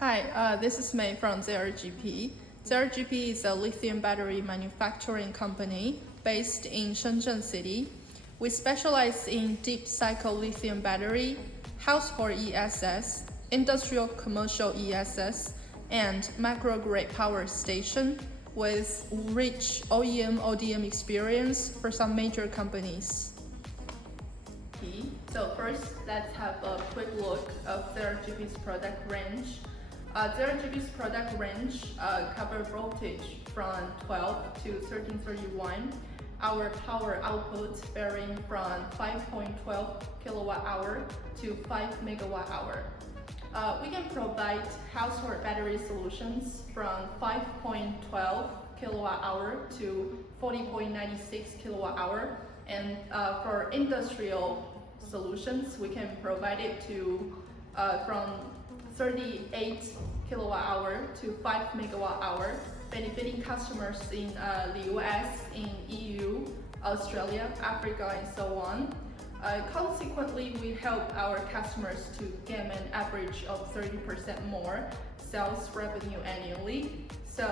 Hi, this is Mei from ZRGP. ZRGP is a lithium battery manufacturing company based in Shenzhen City. We specialize in deep cycle lithium battery, household ESS, industrial commercial ESS, and macro-grade power station with rich OEM/ODM experience for some major companies. So first, let's have a quick look of ZRGP's product range. ZRGP's product range covers voltage from 12 to 1331. Our power output varying from 5.12 kilowatt hour to 5 megawatt hour. We can provide household battery solutions from 5.12 kilowatt hour to 40.96 kilowatt hour, and for industrial solutions, we can provide it to from 38 kilowatt hour to 5 megawatt hour, benefiting customers in the US, in EU, Australia, Africa, and so on. Consequently, we help our customers to gain an average of 30% more sales revenue annually. So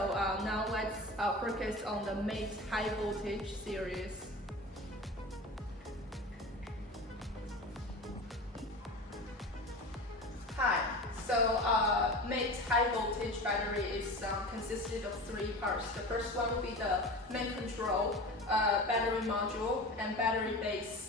now let's focus on the Mate High Voltage series. Hi, so Mate High Voltage battery is consisted of three parts. The first one will be the main control, battery module, and battery base.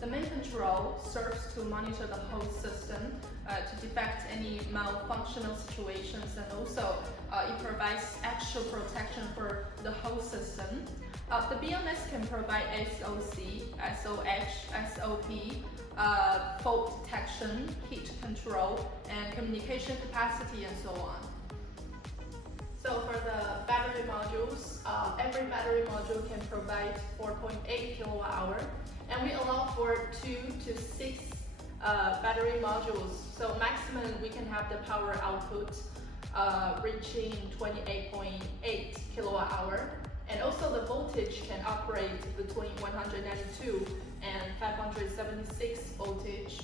The main control serves to monitor the whole system to detect any malfunctional situations, and also it provides extra protection for the whole system. The BMS can provide SOC, SOH, SOP, fault detection, heat control, and communication capacity, and so on. So for the battery modules, every battery module can provide 4.8 kilowatt hour. And we allow for 2 to 6 battery modules. So maximum we can have the power output reaching 28.8 kilowatt hour. And also the voltage can operate between 192 and 576 voltage.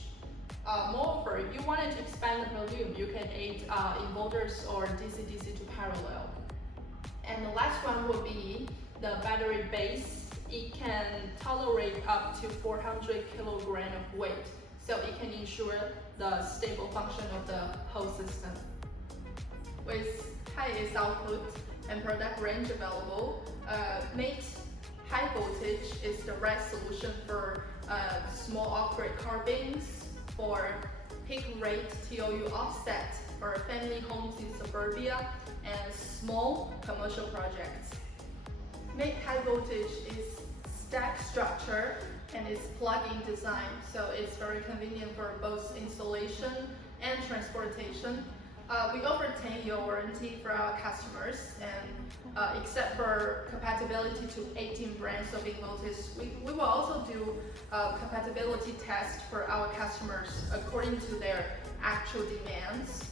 Moreover, if you wanted to expand the volume, you can add inverters or DC-DC to parallel. And the last one will be the battery base. It can tolerate up to 400 kilograms of weight, so it can ensure the stable function of the whole system. With highest output and product range available, Mate High Voltage is the right solution for small off-grid car bins, for peak rate TOU offset for family homes in suburbia, and small commercial projects. Mate High Voltage is stack structure and is plug-in design, so it's very convenient for both installation and transportation. We offer 10-year warranty for our customers, and except for compatibility to 18 brands of inverters, we will also do compatibility test for our customers according to their actual demands.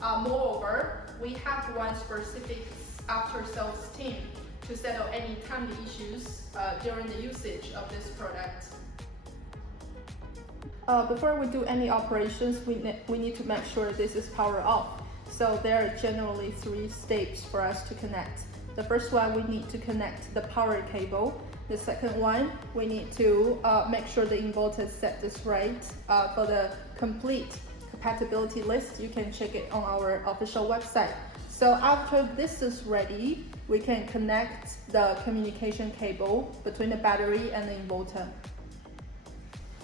Moreover, we have one specific after-sales team to settle any timely issues during the usage of this product. Before we do any operations, we need to make sure this is power off. So there are generally 3 steps for us to connect. The first one, we need to connect the power cable. The second one, we need to make sure the inverter set this right. For the complete compatibility list, you can check it on our official website. So after this is ready, we can connect the communication cable between the battery and the inverter.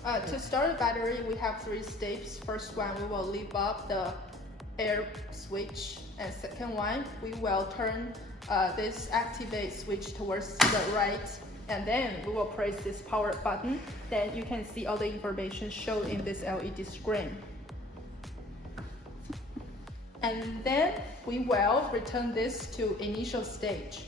To start the battery, we have 3 steps. First one, we will lift up the air switch, and second one, we will turn this activate switch towards the right, and then we will press this power button. Then you can see all the information shown in this LED screen. And then we will return this to initial stage.